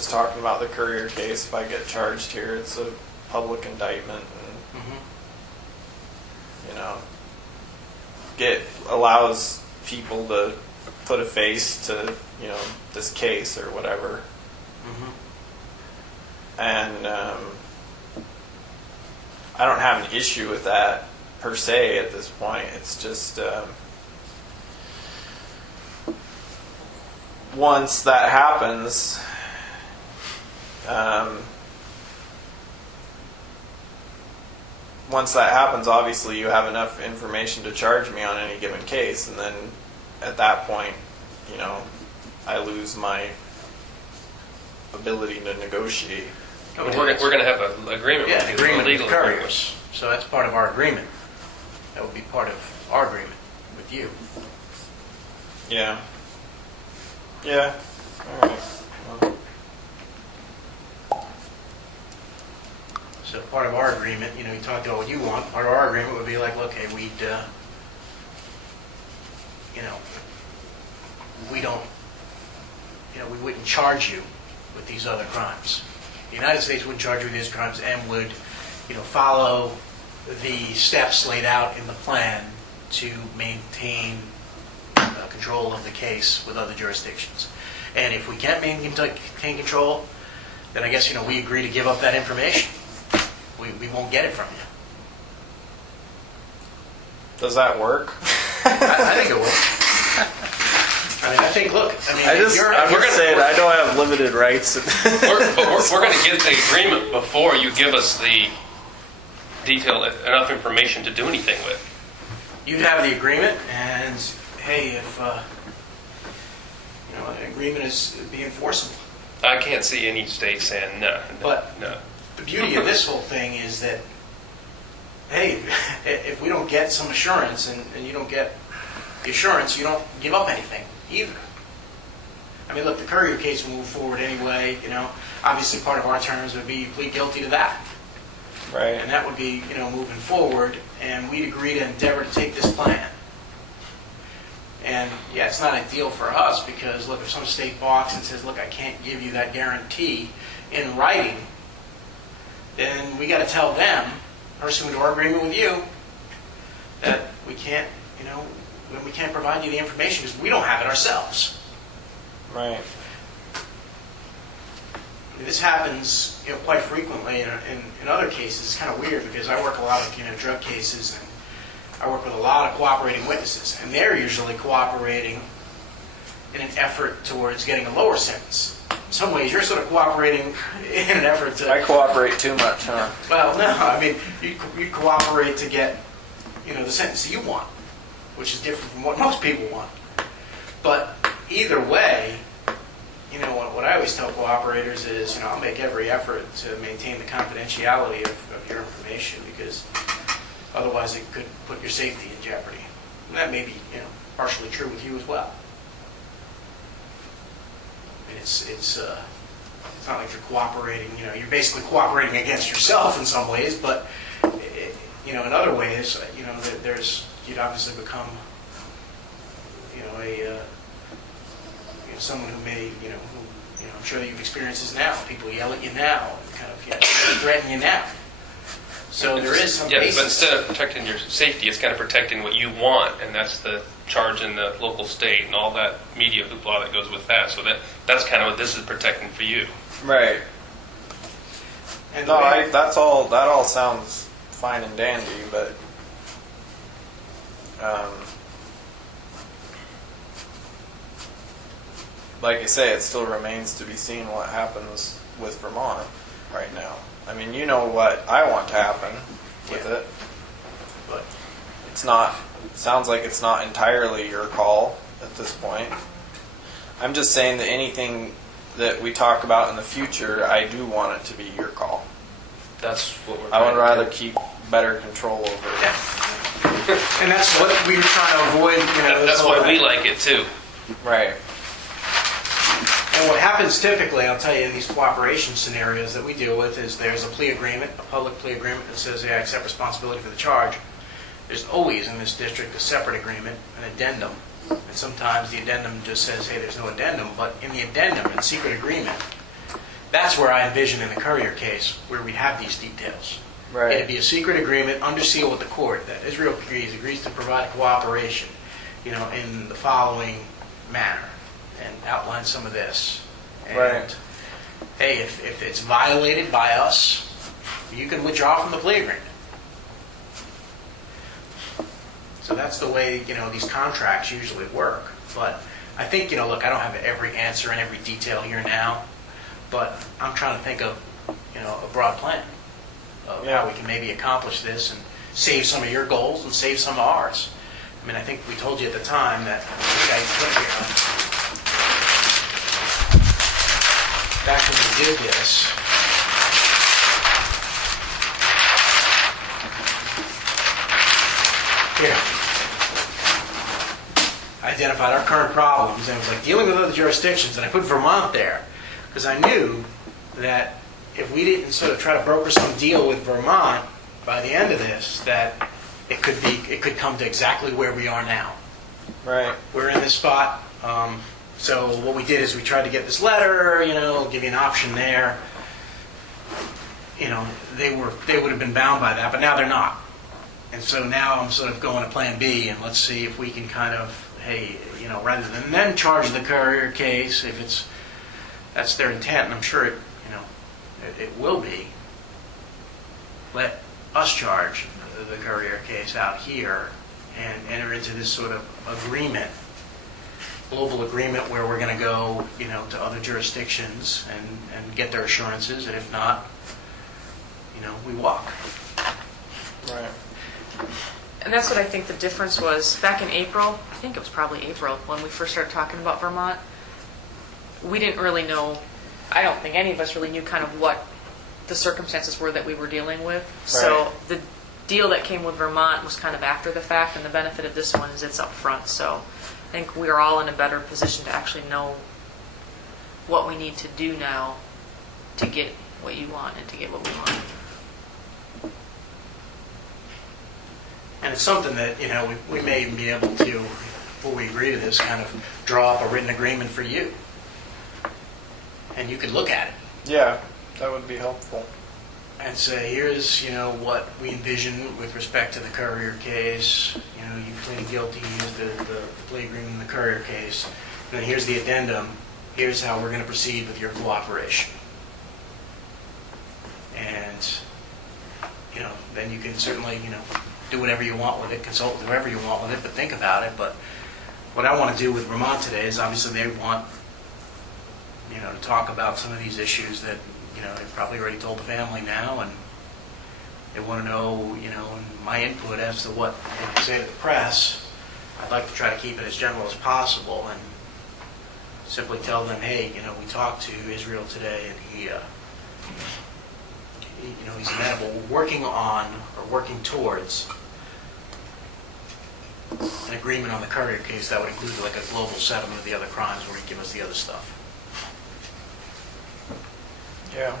just talking about the Courier case. If I get charged here, it's a public indictment, and allows people to put a face to this case or whatever. And I don't have an issue with that per se at this point. It's just once that happens, obviously you have enough information to charge me on any given case, and then at that point, I lose my ability to negotiate. We're going to have an agreement. Yeah, an agreement with legal couriers. So that's part of our agreement. That would be part of our agreement with you. Yeah. Yeah. All right. Well. So part of our agreement, you talked about what you want. Part of our agreement would be like, look, hey, we don't, we wouldn't charge you with these other crimes. The United States wouldn't charge you with these crimes and would, follow the steps laid out in the plan to maintain control of the case with other jurisdictions. And if we can't maintain control, then I guess, we agree to give up that information. We won't get it from you. Does that work? I think it will. I'm going to say it. I don't have limited rights. We're going to get the agreement before you give us the detailed enough information to do anything with. You'd have the agreement, and hey, if an agreement is be enforceable. I can't see any state saying no. But no. The beauty of this whole thing is that, hey, if we don't get some assurance and you don't get the assurance, you don't give up anything either. I mean, look, the Courier case will move forward anyway. Obviously part of our terms would be you plead guilty to that. Right. And that would be, moving forward, and we'd agree to endeavor to take this plan. And yeah, it's not ideal for us because, look, if some state balks and says, look, I can't give you that guarantee in writing, then we got to tell them, pursuant to our agreement with you, that we can't, we can't provide you the information because we don't have it ourselves. Right. This happens, quite frequently in other cases. It's kind of weird because I work a lot of drug cases, and I work with a lot of cooperating witnesses, and they're usually cooperating in an effort towards getting a lower sentence. In some ways, you're sort of cooperating in an effort to... I cooperate too much, huh? Well, no, I mean, you cooperate to get, the sentence you want, which is different from what most people want. But either way, what I always tell cooperators is, I'll make every effort to maintain the confidentiality of your information because otherwise it could put your safety in jeopardy. And that may be, partially true with you as well. And it's not like you're cooperating, you're basically cooperating against yourself in some ways, but, in other ways, you'd obviously become, someone who may, I'm sure that you've experienced this now. People yell at you now, and kind of threaten you now. So there is some basis. But instead of protecting your safety, it's kind of protecting what you want, and that's the charge in the local state and all that media hoopla that goes with that. So that's kind of what this is protecting for you. Right. And no, that all sounds fine and dandy, but like you say, it still remains to be seen what happens with Vermont right now. I mean, you know what I want to happen with it. But sounds like it's not entirely your call at this point. I'm just saying that anything that we talk about in the future, I do want it to be your call. That's what we're I would rather keep better control over it. Yeah. And that's what we were trying to avoid. That's why we like it too. Right. And what happens typically, I'll tell you, in these cooperation scenarios that we deal with is there's a plea agreement, a public plea agreement that says, yeah, I accept responsibility for the charge. There's always in this district a separate agreement, an addendum. And sometimes the addendum just says, hey, there's no addendum. But in the addendum, in secret agreement, That's where I envision in the Courier case, where we have these details. Right. It'd be a secret agreement under seal with the court that Israel agrees to provide cooperation, in the following manner, and outline some of this. And, Right. hey, if it's violated by us, you can withdraw from the plea agreement. So that's the way, these contracts usually work. But I think, look, I don't have every answer and every detail here now, but I'm trying to think of, a broad plan of how we can maybe accomplish this and save some of your goals and save some of ours. I mean, I think we told you at the time that, back when we did this, here, I identified our current problems, and it was like dealing with other jurisdictions, and I put Vermont there because I knew that if we didn't sort of try to broker some deal with Vermont by the end of this, that it could come to exactly where we are now. Right. We're in this spot. So what we did is we tried to get this letter, give you an option there. They would have been bound by that, but now they're not. And so now I'm sort of going to plan B, and let's see if we can kind of, hey, rather than them charge the Courier case, if that's their intent, and I'm sure it will be, let us charge the Courier case out here and enter into this sort of agreement, global agreement where we're going to go, to other jurisdictions and get their assurances, and if not, we walk. Right. And that's what I think the difference was back in April. I think it was probably April when we first started talking about Vermont. We didn't really know, I don't think any of us really knew kind of what the circumstances were that we were dealing with. So Right. the deal that came with Vermont was kind of after the fact, and the benefit of this one is it's up front. So I think we're all in a better position to actually know what we need to do now to get what you want and to get what we want. And it's something that, we may even be able to, before we agree to this, kind of draw up a written agreement for you. And you can look at it Yeah, that would be helpful. and say, here's, what we envision with respect to the Courier case. You pleaded guilty, here's the plea agreement in the Courier case. And then here's the addendum. Here's how we're going to proceed with your cooperation. And, then you can certainly, do whatever you want with it, consult with whoever you want with it, but think about it. But what I want to do with Vermont today is obviously they want, to talk about some of these issues that, they've probably already told the family now, and they want to know, and my input as to what they say to the press. I'd like to try to keep it as general as possible and simply tell them, hey, we talked to Israel today, and he's amenable, working towards an agreement on the Courier case that would include like a global settlement of the other crimes where he'd give us the other stuff. Yeah.